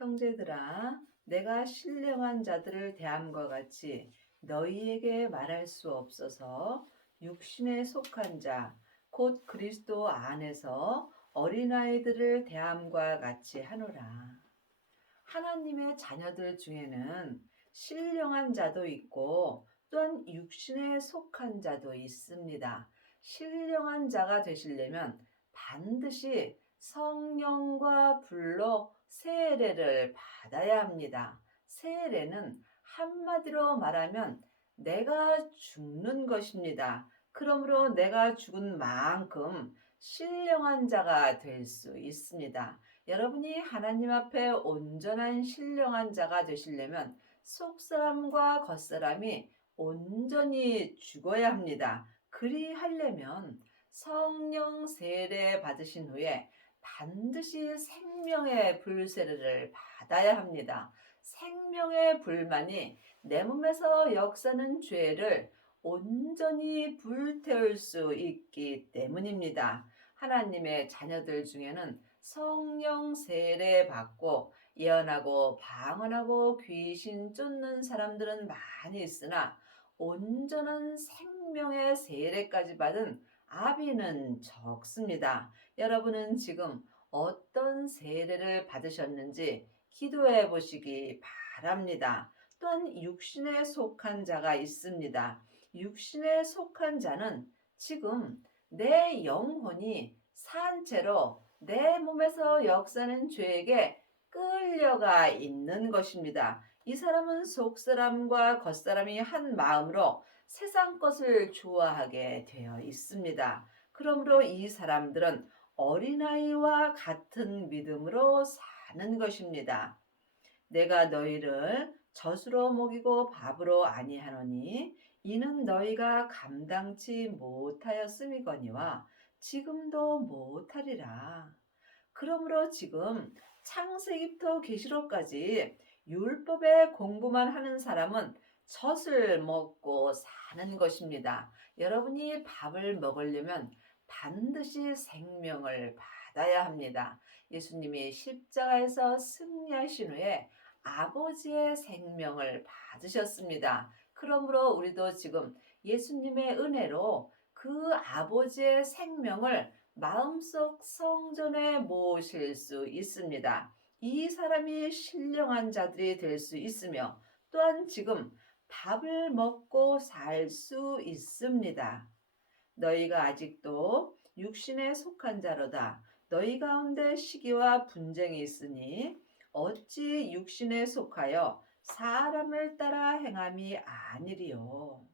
형제들아, 내가 신령한 자들을 대함과 같이 너희에게 말할 수 없어서 육신에 속한 자, 곧 그리스도 안에서 어린아이들을 대함과 같이 하노라. 하나님의 자녀들 중에는 신령한 자도 있고 또한 육신에 속한 자도 있습니다. 신령한 자가 되시려면 반드시 성령과 불로 세례를 받아야 합니다. 세례는 한마디로 말하면 내가 죽는 것입니다. 그러므로 내가 죽은 만큼 신령한 자가 될 수 있습니다. 여러분이 하나님 앞에 온전한 신령한 자가 되시려면 속사람과 겉사람이 온전히 죽어야 합니다. 그리하려면 성령 세례 받으신 후에 반드시 생명의 불세례를 받아야 합니다. 생명의 불만이 내 몸에서 역사는 죄를 온전히 불태울 수 있기 때문입니다. 하나님의 자녀들 중에는 성령 세례 받고 예언하고 방언하고 귀신 쫓는 사람들은 많이 있으나 온전한 생명의 세례까지 받은 아비는 적습니다. 여러분은 지금 어떤 세례를 받으셨는지 기도해 보시기 바랍니다. 또한 육신에 속한 자가 있습니다. 육신에 속한 자는 지금 내 영혼이 산 채로 내 몸에서 역사는 죄에게 끌려가 있는 것입니다. 이 사람은 속사람과 겉사람이 한 마음으로 세상 것을 좋아하게 되어 있습니다. 그러므로 이 사람들은 어린아이와 같은 믿음으로 사는 것입니다. 내가 너희를 젖으로 먹이고 밥으로 아니하노니 이는 너희가 감당치 못하였음이거니와 지금도 못하리라. 그러므로 지금 창세기부터 계시록까지 율법의 공부만 하는 사람은 젖을 먹고 사는 것입니다. 여러분이 밥을 먹으려면 반드시 생명을 받아야 합니다. 예수님이 십자가에서 승리하신 후에 아버지의 생명을 받으셨습니다. 그러므로 우리도 지금 예수님의 은혜로 그 아버지의 생명을 마음속 성전에 모실 수 있습니다. 이 사람이 신령한 자들이 될 수 있으며 또한 지금 밥을 먹고 살 수 있습니다. 너희가 아직도 육신에 속한 자로다. 너희 가운데 시기와 분쟁이 있으니 어찌 육신에 속하여 사람을 따라 행함이 아니리요.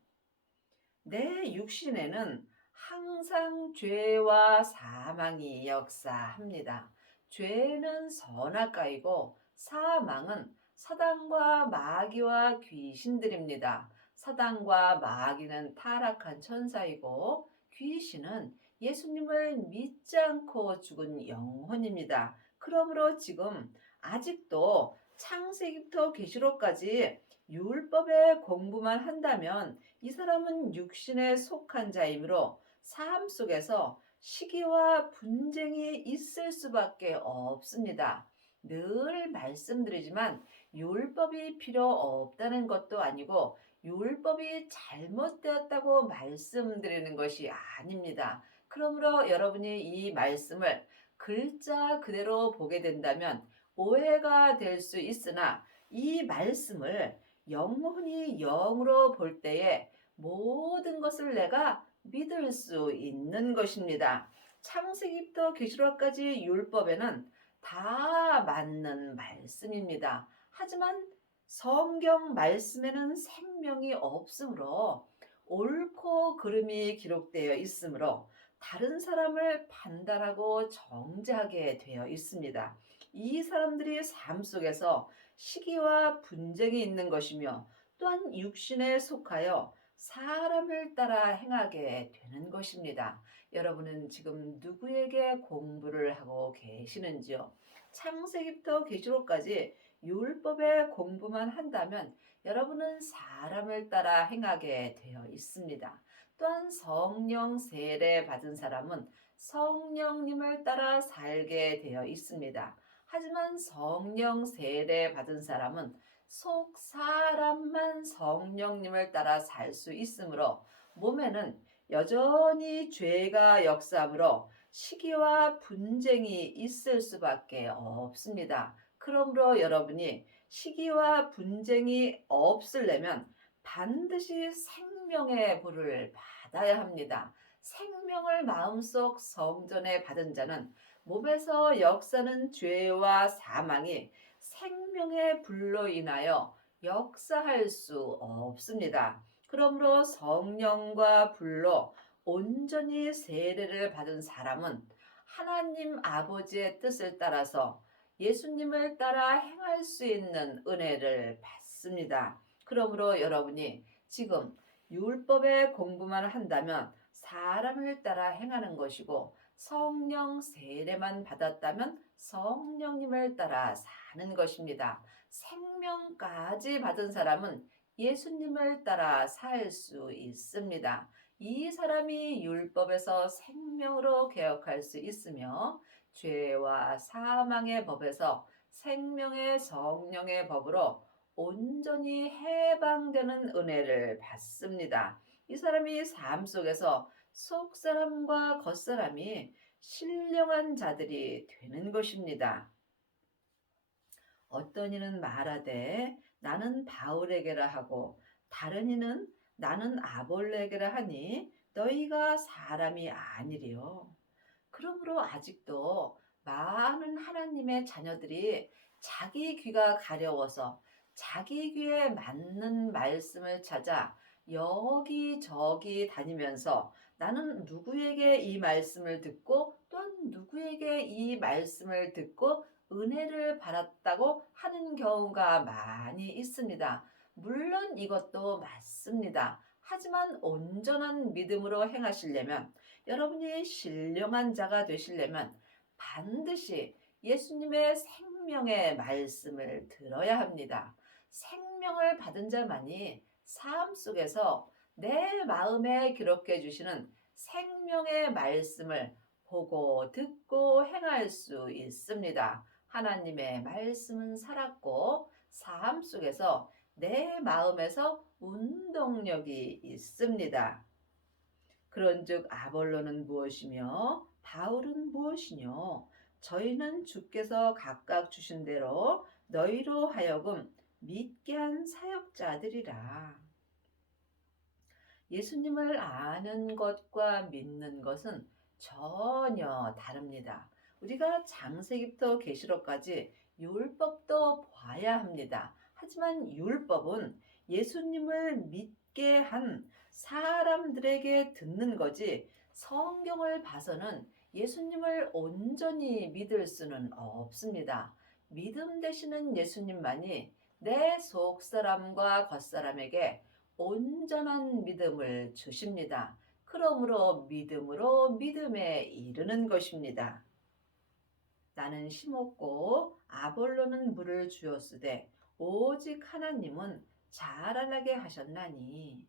내 육신에는 항상 죄와 사망이 역사합니다. 죄는 선악과이고 사망은 사단과 마귀와 귀신들입니다. 사단과 마귀는 타락한 천사이고 귀신은 예수님을 믿지 않고 죽은 영혼입니다. 그러므로 지금 아직도 창세기부터 계시록까지 율법의 공부만 한다면 이 사람은 육신에 속한 자이므로 삶 속에서 시기와 분쟁이 있을 수밖에 없습니다. 늘 말씀드리지만 율법이 필요 없다는 것도 아니고 율법이 잘못되었다고 말씀드리는 것이 아닙니다. 그러므로 여러분이 이 말씀을 글자 그대로 보게 된다면 오해가 될 수 있으나 이 말씀을 영혼이 영으로 볼 때에 모든 것을 내가 믿을 수 있는 것입니다. 창세기부터 계시록까지 율법에는 다 맞는 말씀입니다. 하지만 성경 말씀에는 생명이 없으므로 옳고 그름이 기록되어 있으므로 다른 사람을 판단하고 정죄하게 되어 있습니다. 이 사람들이 삶 속에서 시기와 분쟁이 있는 것이며 또한 육신에 속하여 사람을 따라 행하게 되는 것입니다. 여러분은 지금 누구에게 공부를 하고 계시는지요? 창세기부터 계시록까지 율법의 공부만 한다면 여러분은 사람을 따라 행하게 되어 있습니다. 또한 성령 세례 받은 사람은 성령님을 따라 살게 되어 있습니다. 하지만 성령 세례 받은 사람은 속 사람만 성령님을 따라 살 수 있으므로 몸에는 여전히 죄가 역사하므로 시기와 분쟁이 있을 수밖에 없습니다. 그러므로 여러분이 시기와 분쟁이 없으려면 반드시 생명의 불을 받아야 합니다. 생명을 마음속 성전에 받은 자는 몸에서 역사하는 죄와 사망이 생명의 불로 인하여 역사할 수 없습니다. 그러므로 성령과 불로 온전히 세례를 받은 사람은 하나님 아버지의 뜻을 따라서 예수님을 따라 행할 수 있는 은혜를 받습니다. 그러므로 여러분이 지금 율법의 공부만 한다면 사람을 따라 행하는 것이고 성령 세례만 받았다면 성령님을 따라 사는 것입니다. 생명까지 받은 사람은 예수님을 따라 살 수 있습니다. 이 사람이 율법에서 생명으로 개혁할 수 있으며 죄와 사망의 법에서 생명의 성령의 법으로 온전히 해방되는 은혜를 받습니다. 이 사람이 삶 속에서 속사람과 겉사람이 신령한 자들이 되는 것입니다. 어떤 이는 말하되 나는 바울에게라 하고 다른 이는 나는 아볼로에게라 하니 너희가 사람이 아니리요. 그러므로 아직도 많은 하나님의 자녀들이 자기 귀가 가려워서 자기 귀에 맞는 말씀을 찾아 여기저기 다니면서 나는 누구에게 이 말씀을 듣고 또한 누구에게 이 말씀을 듣고 은혜를 받았다고 하는 경우가 많이 있습니다. 물론 이것도 맞습니다. 하지만 온전한 믿음으로 행하시려면 여러분이 신령한 자가 되시려면 반드시 예수님의 생명의 말씀을 들어야 합니다. 생명을 받은 자만이 삶 속에서 내 마음에 기록해 주시는 생명의 말씀을 보고 듣고 행할 수 있습니다. 하나님의 말씀은 살았고 삶 속에서 내 마음에서 운동력이 있습니다. 그런즉 아볼로는 무엇이며 바울은 무엇이뇨? 저희는 주께서 각각 주신 대로 너희로 하여금 믿게 한 사역자들이라. 예수님을 아는 것과 믿는 것은 전혀 다릅니다. 우리가 창세기부터 계시록까지 율법도 봐야 합니다. 하지만 율법은 예수님을 믿게 한 사람들에게 듣는 거지 성경을 봐서는 예수님을 온전히 믿을 수는 없습니다. 믿음 되시는 예수님만이 내 속사람과 겉사람에게 온전한 믿음을 주십니다. 그러므로 믿음으로 믿음에 이르는 것입니다. 나는 심었고 아볼로는 물을 주었으되 오직 하나님은 자라나게 하셨나니.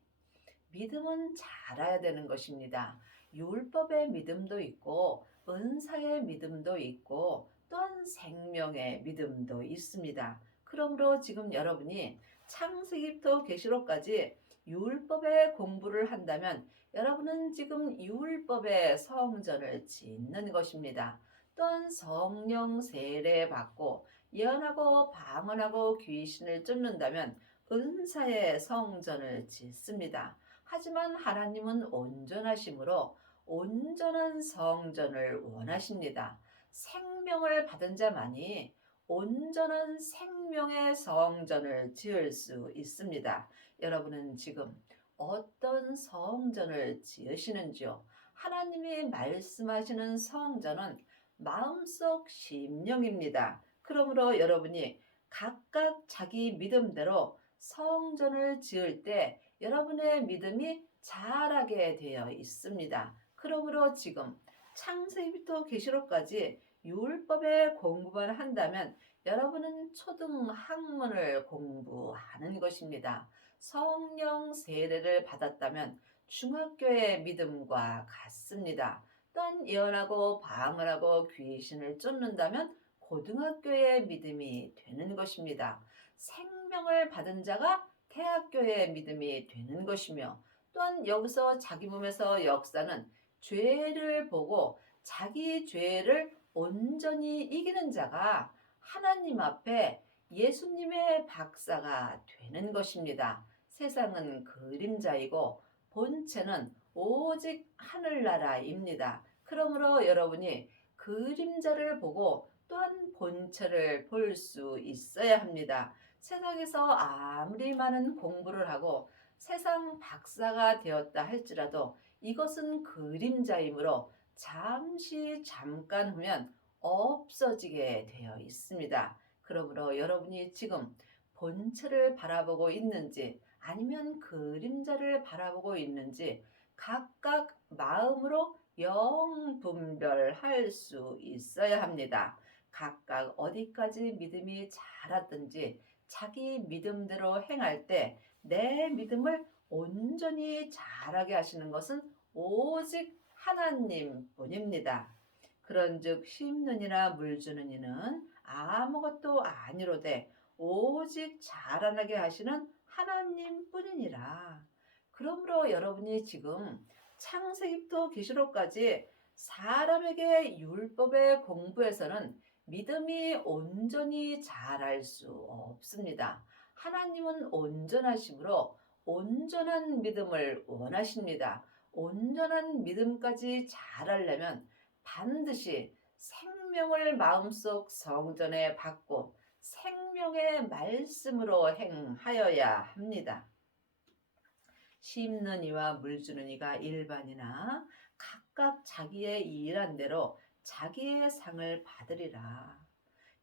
믿음은 자라야 되는 것입니다. 율법의 믿음도 있고 은사의 믿음도 있고 또한 생명의 믿음도 있습니다. 그러므로 지금 여러분이 창세기부터 계시록까지 율법의 공부를 한다면 여러분은 지금 율법의 성전을 짓는 것입니다. 또한 성령 세례 받고 예언하고 방언하고 귀신을 쫓는다면 은사의 성전을 짓습니다. 하지만 하나님은 온전하심으로 온전한 성전을 원하십니다. 생명을 받은 자만이 온전한 생명의 성전을 지을 수 있습니다. 여러분은 지금 어떤 성전을 지으시는지요? 하나님이 말씀하시는 성전은 마음속 심령입니다. 그러므로 여러분이 각각 자기 믿음대로 성전을 지을 때 여러분의 믿음이 자라게 되어 있습니다. 그러므로 지금 창세기부터 계시록까지 율법의 공부만 한다면 여러분은 초등학문을 공부하는 것입니다. 성령 세례를 받았다면 중학교의 믿음과 같습니다. 또한 예언하고 방언하고 귀신을 쫓는다면 고등학교의 믿음이 되는 것입니다. 생명을 받은 자가 대학교의 믿음이 되는 것이며, 또한 여기서 자기 몸에서 역사는 죄를 보고 자기 죄를 온전히 이기는 자가 하나님 앞에 예수님의 박사가 되는 것입니다. 세상은 그림자이고 본체는 오직 하늘나라입니다. 그러므로 여러분이 그림자를 보고 또한 본체를 볼 수 있어야 합니다. 세상에서 아무리 많은 공부를 하고 세상 박사가 되었다 할지라도 이것은 그림자이므로 잠깐 후면 없어지게 되어 있습니다. 그러므로 여러분이 지금 본체를 바라보고 있는지 아니면 그림자를 바라보고 있는지 각각 마음으로 영분별할 수 있어야 합니다. 각각 어디까지 믿음이 자랐든지 자기 믿음대로 행할 때 내 믿음을 온전히 자라게 하시는 것은 오직 하나님 뿐입니다. 그런즉 심는이나 물주는 이는 아무것도 아니로되 오직 자라나게 하시는 하나님 뿐이니라. 그러므로 여러분이 지금 창세기부터 계시록까지 사람에게 율법의 공부에서는 믿음이 온전히 자랄 수 없습니다. 하나님은 온전하심으로 온전한 믿음을 원하십니다. 온전한 믿음까지 자라려면 반드시 생명을 마음속 성전에 받고 생명의 말씀으로 행하여야 합니다. 심는 이와 물 주는 이가 일반이나 각각 자기의 일한 대로 자기의 상을 받으리라.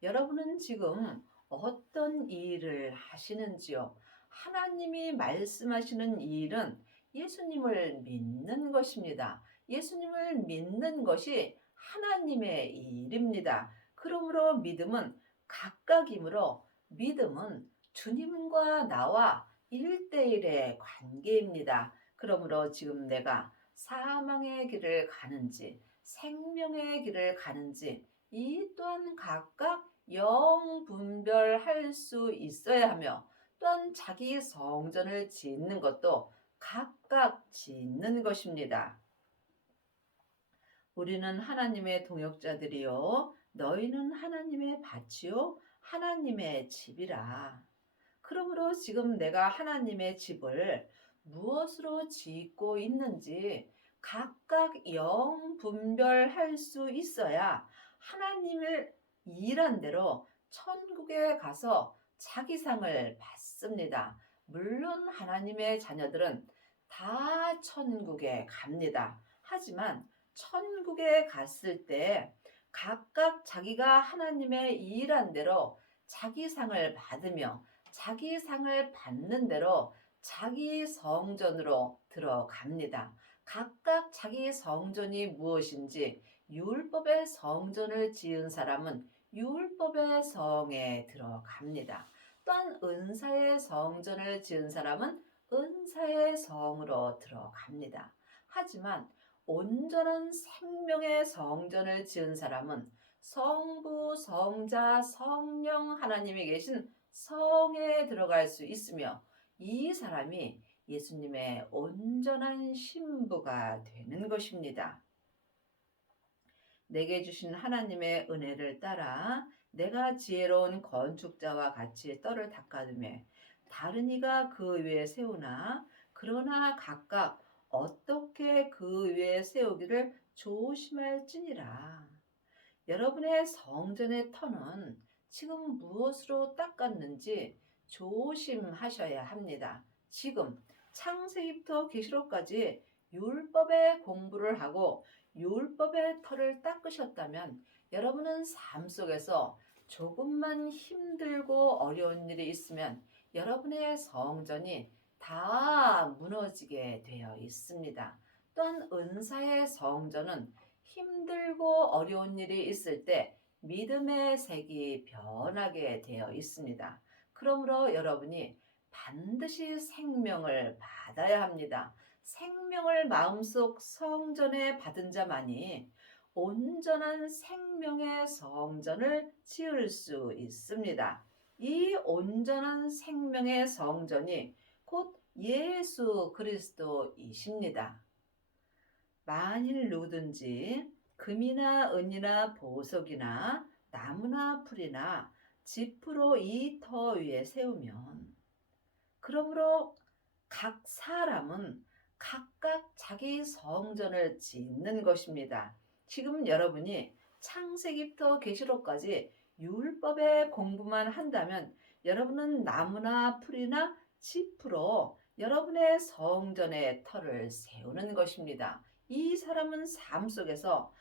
여러분은 지금 어떤 일을 하시는지요? 하나님이 말씀하시는 일은 예수님을 믿는 것입니다. 예수님을 믿는 것이 하나님의 일입니다. 그러므로 믿음은 각각이므로 믿음은 주님과 나와 1대1의 관계입니다. 그러므로 지금 내가 사망의 길을 가는지 생명의 길을 가는지 이 또한 각각 영분별할 수 있어야 하며, 또한 자기 성전을 짓는 것도 각각 짓는 것입니다. 우리는 하나님의 동역자들이요 너희는 하나님의 밭이요 하나님의 집이라. 그러므로 지금 내가 하나님의 집을 무엇으로 짓고 있는지 각각 영분별할 수 있어야 하나님을 일한 대로 천국에 가서 자기 상을 받습니다. 물론 하나님의 자녀들은 다 천국에 갑니다. 하지만 천국에 갔을 때 각각 자기가 하나님의 일한 대로 자기 상을 받으며 자기 상을 받는 대로 자기 성전으로 들어갑니다. 각각 자기 성전이 무엇인지 율법의 성전을 지은 사람은 율법의 성에 들어갑니다. 또한 은사의 성전을 지은 사람은 은사의 성으로 들어갑니다. 하지만 온전한 생명의 성전을 지은 사람은 성부, 성자, 성령 하나님이 계신 성에 들어갈 수 있으며 이 사람이 예수님의 온전한 신부가 되는 것입니다. 내게 주신 하나님의 은혜를 따라 내가 지혜로운 건축자와 같이 떨을 닦아두며 다른 이가 그 위에 세우나 그러나 각각 어떻게 그 위에 세우기를 조심할지니라. 여러분의 성전의 터는 지금 무엇으로 닦았는지 조심하셔야 합니다. 지금 창세기부터 계시록까지 율법의 공부를 하고 율법의 터를 닦으셨다면 여러분은 삶 속에서 조금만 힘들고 어려운 일이 있으면 여러분의 성전이 다 무너지게 되어 있습니다. 또한 은사의 성전은 힘들고 어려운 일이 있을 때 믿음의 색이 변하게 되어 있습니다. 그러므로 여러분이 반드시 생명을 받아야 합니다. 생명을 마음속 성전에 받은 자만이 온전한 생명의 성전을 지을 수 있습니다. 이 온전한 생명의 성전이 곧 예수 그리스도이십니다. 만일 누구든지 금이나 은이나 보석이나 나무나 풀이나 지프로 이 터 위에 세우면, 그러므로 각 사람은 각각 자기 성전을 짓는 것입니다. 지금 여러분이 창세기부터 계시록까지 율법의 공부만 한다면 여러분은 나무나 풀이나 짚으로 여러분의 성전의 터를 세우는 것입니다. 이 사람은 삶 속에서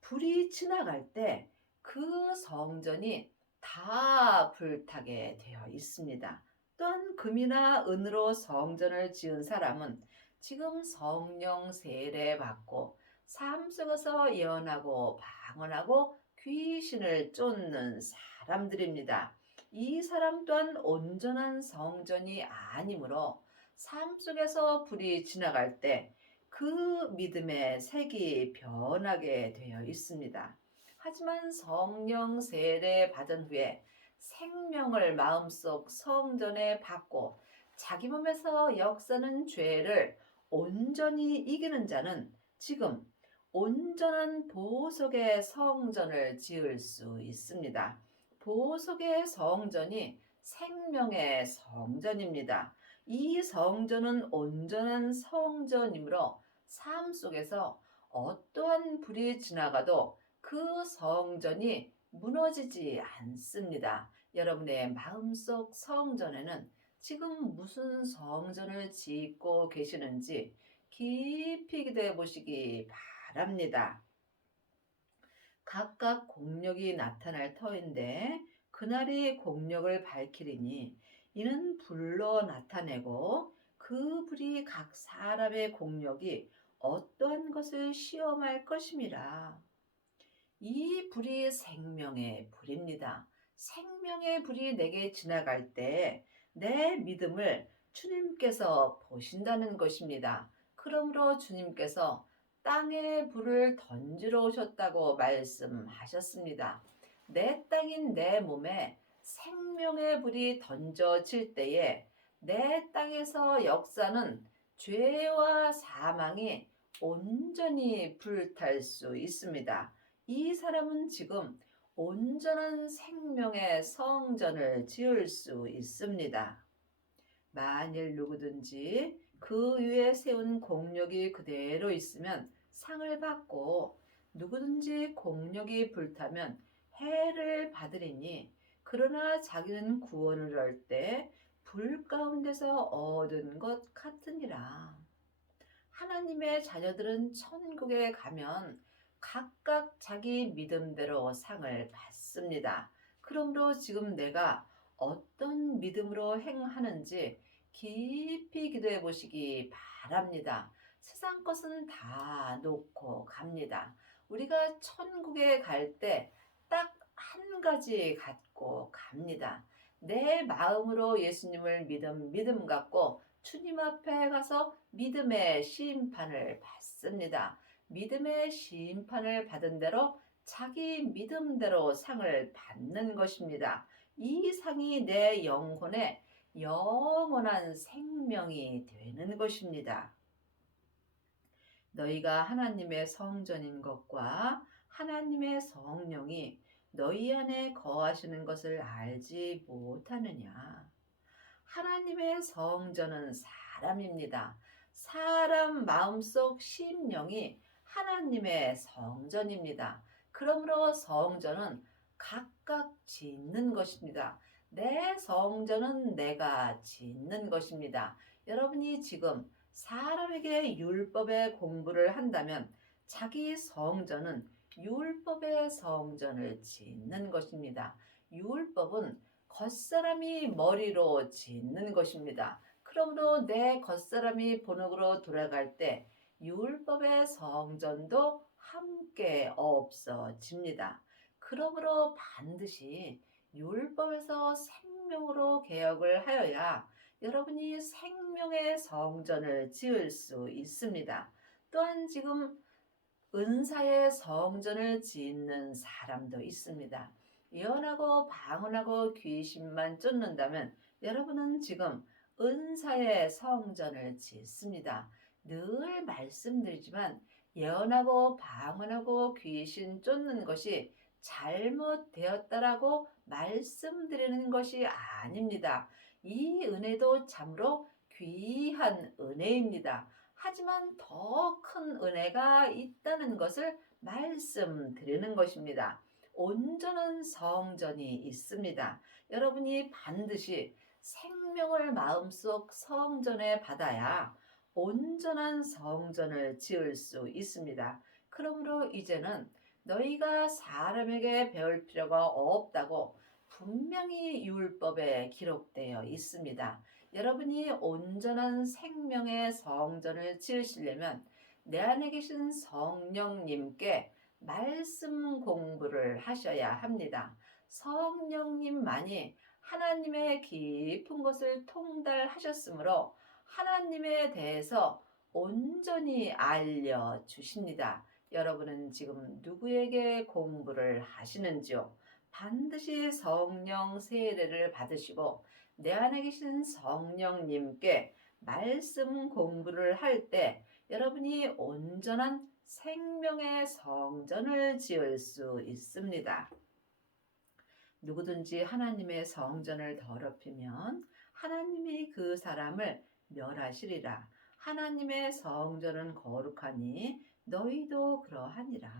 불이 지나갈 때 그 성전이 다 불타게 되어 있습니다. 또한 금이나 은으로 성전을 지은 사람은 지금 성령 세례 받고 삶 속에서 예언하고 방언하고 귀신을 쫓는 사람들입니다. 이 사람 또한 온전한 성전이 아니므로 삶 속에서 불이 지나갈 때 그 믿음의 색이 변하게 되어 있습니다. 하지만 성령 세례 받은 후에 생명을 마음속 성전에 받고 자기 몸에서 역사는 죄를 온전히 이기는 자는 지금 온전한 보석의 성전을 지을 수 있습니다. 보석의 성전이 생명의 성전입니다. 이 성전은 온전한 성전이므로 삶 속에서 어떠한 불이 지나가도 그 성전이 무너지지 않습니다. 여러분의 마음속 성전에는 지금 무슨 성전을 짓고 계시는지 깊이 기도해 보시기 바랍니다. 각각 공력이 나타날 터인데 그날이 공력을 밝히리니 이는 불로 나타내고 그 불이 각 사람의 공력이 어떠한 것을 시험할 것임이라. 이 불이 생명의 불입니다. 생명의 불이 내게 지나갈 때 내 믿음을 주님께서 보신다는 것입니다. 그러므로 주님께서 땅에 불을 던지러 오셨다고 말씀하셨습니다. 내 땅인 내 몸에 생명의 불이 던져질 때에 내 땅에서 역사는 죄와 사망이 온전히 불탈 수 있습니다. 이 사람은 지금 온전한 생명의 성전을 지을 수 있습니다. 만일 누구든지 그 위에 세운 공력이 그대로 있으면 상을 받고 누구든지 공력이 불타면 해를 받으리니 그러나 자기는 구원을 얻을 때 불 가운데서 얻은 것 같으니라. 하나님의 자녀들은 천국에 가면 각각 자기 믿음대로 상을 받습니다. 그러므로 지금 내가 어떤 믿음으로 행하는지 깊이 기도해 보시기 바랍니다. 세상 것은 다 놓고 갑니다. 우리가 천국에 갈 때 딱 한 가지 갖고 갑니다. 내 마음으로 예수님을 믿음 갖고 주님 앞에 가서 믿음의 심판을 받습니다. 믿음의 심판을 받은 대로 자기 믿음대로 상을 받는 것입니다. 이 상이 내 영혼에 영원한 생명이 되는 것입니다. 너희가 하나님의 성전인 것과 하나님의 성령이 너희 안에 거하시는 것을 알지 못하느냐. 하나님의 성전은 사람입니다. 사람 마음속 심령이 하나님의 성전입니다. 그러므로 성전은 각각 짓는 것입니다. 내 성전은 내가 짓는 것입니다. 여러분이 지금 사람에게 율법의 공부를 한다면 자기 성전은 율법의 성전을 짓는 것입니다. 율법은 겉사람이 머리로 짓는 것입니다. 그러므로 내 겉사람이 본업으로 돌아갈 때 율법의 성전도 함께 없어집니다. 그러므로 반드시 율법에서 생명으로 개혁을 하여야 여러분이 생명의 성전을 지을 수 있습니다. 또한 지금 은사의 성전을 짓는 사람도 있습니다. 예언하고 방언하고 귀신만 쫓는다면 여러분은 지금 은사의 성전을 짓습니다. 늘 말씀드리지만 예언하고 방언하고 귀신 쫓는 것이 잘못되었다라고 말씀드리는 것이 아닙니다. 이 은혜도 참으로 귀한 은혜입니다. 하지만 더 큰 은혜가 있다는 것을 말씀드리는 것입니다. 온전한 성전이 있습니다. 여러분이 반드시 생명을 마음속 성전에 받아야 온전한 성전을 지을 수 있습니다. 그러므로 이제는 너희가 사람에게 배울 필요가 없다고 분명히 율법에 기록되어 있습니다. 여러분이 온전한 생명의 성전을 지으시려면 내 안에 계신 성령님께 말씀 공부를 하셔야 합니다. 성령님만이 하나님의 깊은 것을 통달하셨으므로 하나님에 대해서 온전히 알려주십니다. 여러분은 지금 누구에게 공부를 하시는지요? 반드시 성령 세례를 받으시고 내 안에 계신 성령님께 말씀 공부를 할 때 여러분이 온전한 생명의 성전을 지을 수 있습니다. 누구든지 하나님의 성전을 더럽히면 하나님이 그 사람을 멸하시리라. 하나님의 성전은 거룩하니 너희도 그러하니라.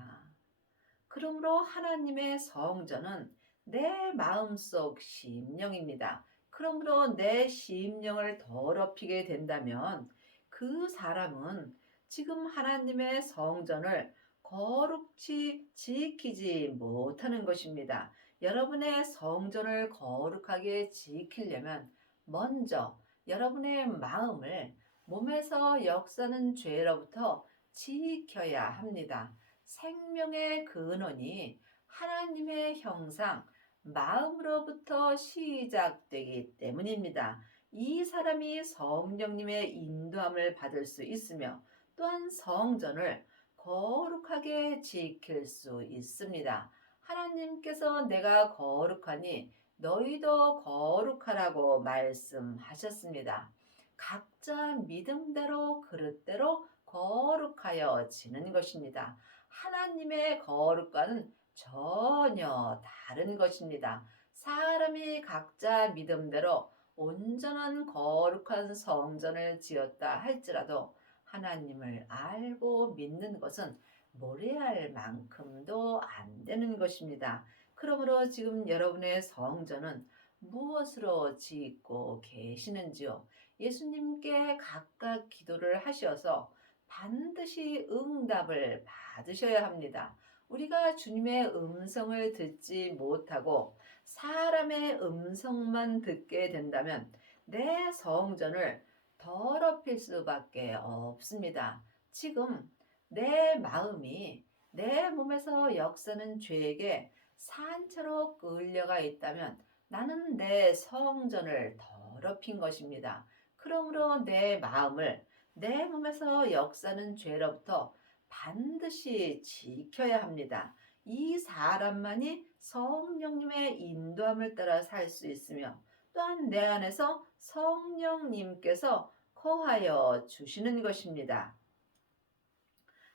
그러므로 하나님의 성전은 내 마음속 심령입니다. 그러므로 내 심령을 더럽히게 된다면 그 사람은 지금 하나님의 성전을 거룩히 지키지 못하는 것입니다. 여러분의 성전을 거룩하게 지키려면 먼저 여러분의 마음을 몸에서 역사는 죄로부터 지켜야 합니다. 생명의 근원이 하나님의 형상, 마음으로부터 시작되기 때문입니다. 이 사람이 성령님의 인도함을 받을 수 있으며 또한 성전을 거룩하게 지킬 수 있습니다. 하나님께서 내가 거룩하니 너희도 거룩하라고 말씀하셨습니다. 각자 믿음대로 그릇대로 거룩하여 지는 것입니다. 하나님의 거룩과는 전혀 다른 것입니다. 사람이 각자 믿음대로 온전한 거룩한 성전을 지었다 할지라도 하나님을 알고 믿는 것은 모래알 만큼도 안 되는 것입니다. 그러므로 지금 여러분의 성전은 무엇으로 짓고 계시는지요? 예수님께 각각 기도를 하셔서 반드시 응답을 받으셔야 합니다. 우리가 주님의 음성을 듣지 못하고 사람의 음성만 듣게 된다면 내 성전을 더럽힐 수밖에 없습니다. 지금 내 마음이 내 몸에서 역사는 죄에게 산채로 끌려가 있다면 나는 내 성전을 더럽힌 것입니다. 그러므로 내 마음을 내 몸에서 역사는 죄로부터 반드시 지켜야 합니다. 이 사람만이 성령님의 인도함을 따라 살 수 있으며 또한 내 안에서 성령님께서 거하여 주시는 것입니다.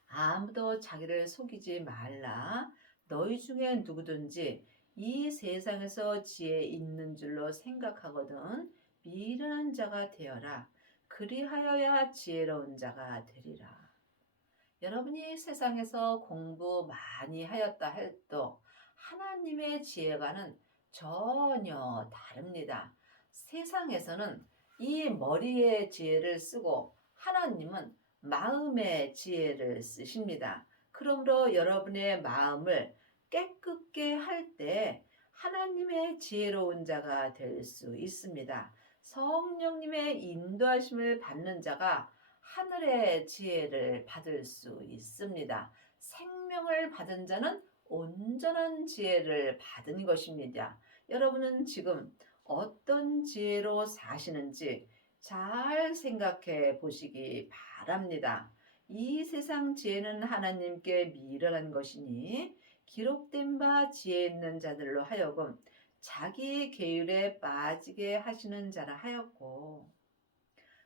아무도 자기를 속이지 말라. 너희 중에 누구든지 이 세상에서 지혜 있는 줄로 생각하거든 미련한 자가 되어라. 그리하여야 지혜로운 자가 되리라. 여러분이 세상에서 공부 많이 하였다 해도 하나님의 지혜와는 전혀 다릅니다. 세상에서는 이 머리의 지혜를 쓰고 하나님은 마음의 지혜를 쓰십니다. 그러므로 여러분의 마음을 깨끗게 할 때 하나님의 지혜로운 자가 될 수 있습니다. 성령님의 인도하심을 받는 자가 하늘의 지혜를 받을 수 있습니다. 생명을 받은 자는 온전한 지혜를 받은 것입니다. 여러분은 지금 어떤 지혜로 사시는지 잘 생각해 보시기 바랍니다. 이 세상 지혜는 하나님께 미련한 것이니 기록된 바 지혜 있는 자들로 하여금 자기의 계율에 빠지게 하시는 자라 하였고,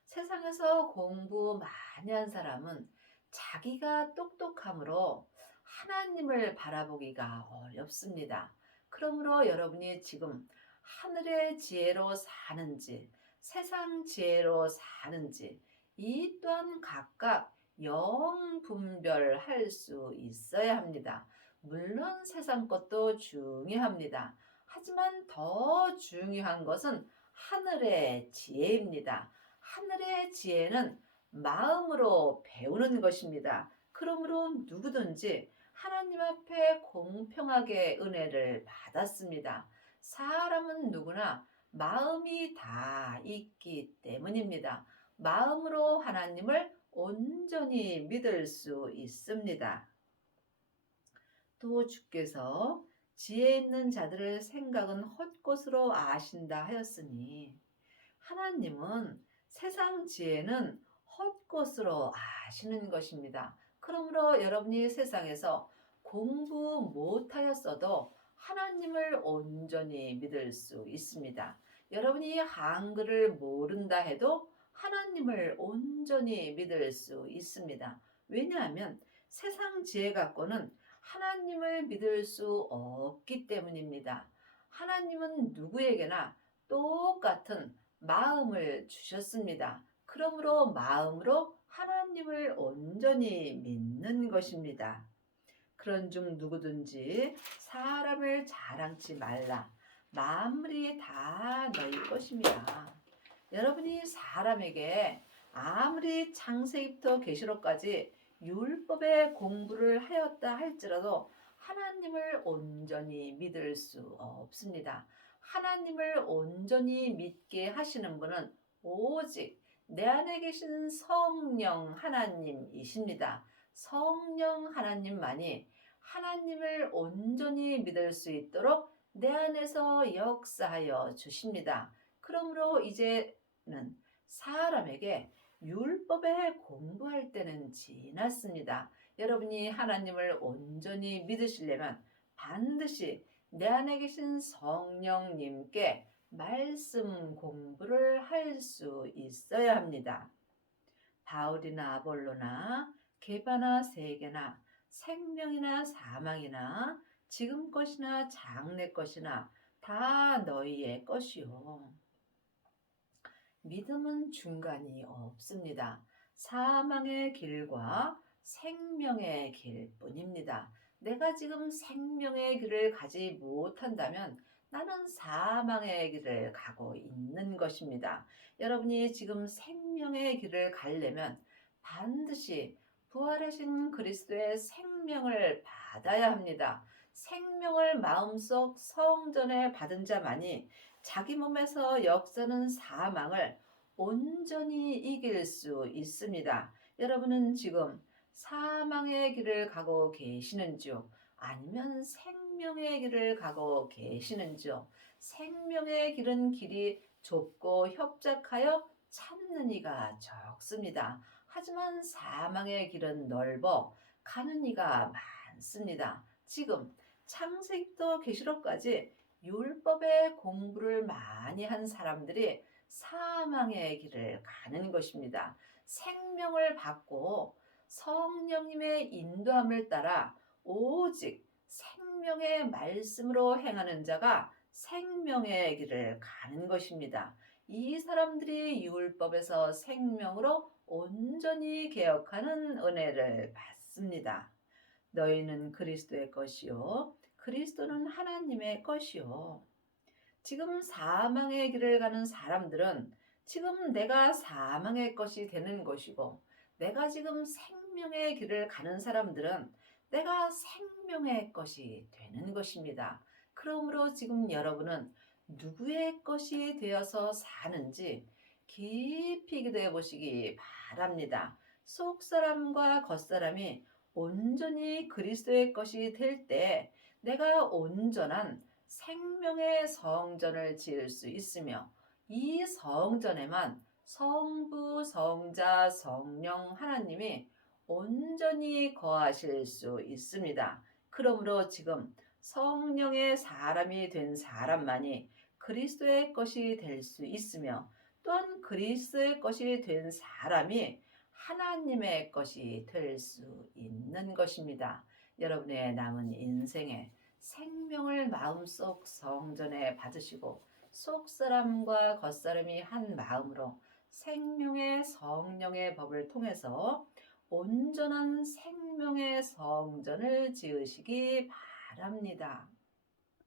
세상에서 공부 많이 한 사람은 자기가 똑똑함으로 하나님을 바라보기가 어렵습니다. 그러므로 여러분이 지금 하늘의 지혜로 사는지 세상 지혜로 사는지 이 또한 각각 영 분별할 수 있어야 합니다. 물론 세상 것도 중요합니다. 하지만 더 중요한 것은 하늘의 지혜입니다. 하늘의 지혜는 마음으로 배우는 것입니다. 그러므로 누구든지 하나님 앞에 공평하게 은혜를 받았습니다. 사람은 누구나 마음이 다 있기 때문입니다. 마음으로 하나님을 온전히 믿을 수 있습니다. 또 주께서 지혜 있는 자들의 생각은 헛것으로 아신다 하였으니, 하나님은 세상 지혜는 헛것으로 아시는 것입니다. 그러므로 여러분이 세상에서 공부 못하였어도 하나님을 온전히 믿을 수 있습니다. 여러분이 한글을 모른다 해도 하나님을 온전히 믿을 수 있습니다. 왜냐하면 세상 지혜 갖고는 하나님을 믿을 수 없기 때문입니다. 하나님은 누구에게나 똑같은 마음을 주셨습니다. 그러므로 마음으로 하나님을 온전히 믿는 것입니다. 그런즉 누구든지 사람을 자랑치 말라. 만물이 다 너희 것입니다. 여러분이 사람에게 아무리 창세기부터 계시록까지 율법의 공부를 하였다 할지라도 하나님을 온전히 믿을 수 없습니다. 하나님을 온전히 믿게 하시는 분은 오직 내 안에 계신 성령 하나님이십니다. 성령 하나님만이 하나님을 온전히 믿을 수 있도록 내 안에서 역사하여 주십니다. 그러므로 이제는 사람에게 율법에 공부할 때는 지났습니다. 여러분이 하나님을 온전히 믿으시려면 반드시 내 안에 계신 성령님께 말씀 공부를 할 수 있어야 합니다. 바울이나 아볼로나 게바나 세계나 생명이나 사망이나 지금 것이나 장래 것이나 다 너희의 것이요. 믿음은 중간이 없습니다. 사망의 길과 생명의 길뿐입니다. 내가 지금 생명의 길을 가지 못한다면 나는 사망의 길을 가고 있는 것입니다. 여러분이 지금 생명의 길을 가려면 반드시 부활하신 그리스도의 생명을 받아야 합니다. 생명을 마음속 성전에 받은 자만이 자기 몸에서 역사는 사망을 온전히 이길 수 있습니다. 여러분은 지금 사망의 길을 가고 계시는지요? 아니면 생명의 길을 가고 계시는지요? 생명의 길은 길이 좁고 협착하여 찾는 이가 적습니다. 하지만 사망의 길은 넓어 가는 이가 많습니다. 지금 창세기부터 계시록까지 율법의 공부를 많이 한 사람들이 사망의 길을 가는 것입니다. 생명을 받고 성령님의 인도함을 따라 오직 생명의 말씀으로 행하는 자가 생명의 길을 가는 것입니다. 이 사람들이 율법에서 생명으로 온전히 개혁하는 은혜를 받습니다. 너희는 그리스도의 것이요 그리스도는 하나님의 것이요. 지금 사망의 길을 가는 사람들은 지금 내가 사망의 것이 되는 것이고, 내가 지금 생명의 길을 가는 사람들은 내가 생명의 것이 되는 것입니다. 그러므로 지금 여러분은 누구의 것이 되어서 사는지 깊이 기도해 보시기 바랍니다. 속사람과 겉사람이 온전히 그리스도의 것이 될 때 내가 온전한 생명의 성전을 지을 수 있으며, 이 성전에만 성부, 성자, 성령 하나님이 온전히 거하실 수 있습니다. 그러므로 지금 성령의 사람이 된 사람만이 그리스도의 것이 될 수 있으며 또한 그리스도의 것이 된 사람이 하나님의 것이 될 수 있는 것입니다. 여러분의 남은 인생에 생명을 마음속 성전에 받으시고 속사람과 겉사람이 한 마음으로 생명의 성령의 법을 통해서 온전한 생명의 성전을 지으시기 바랍니다.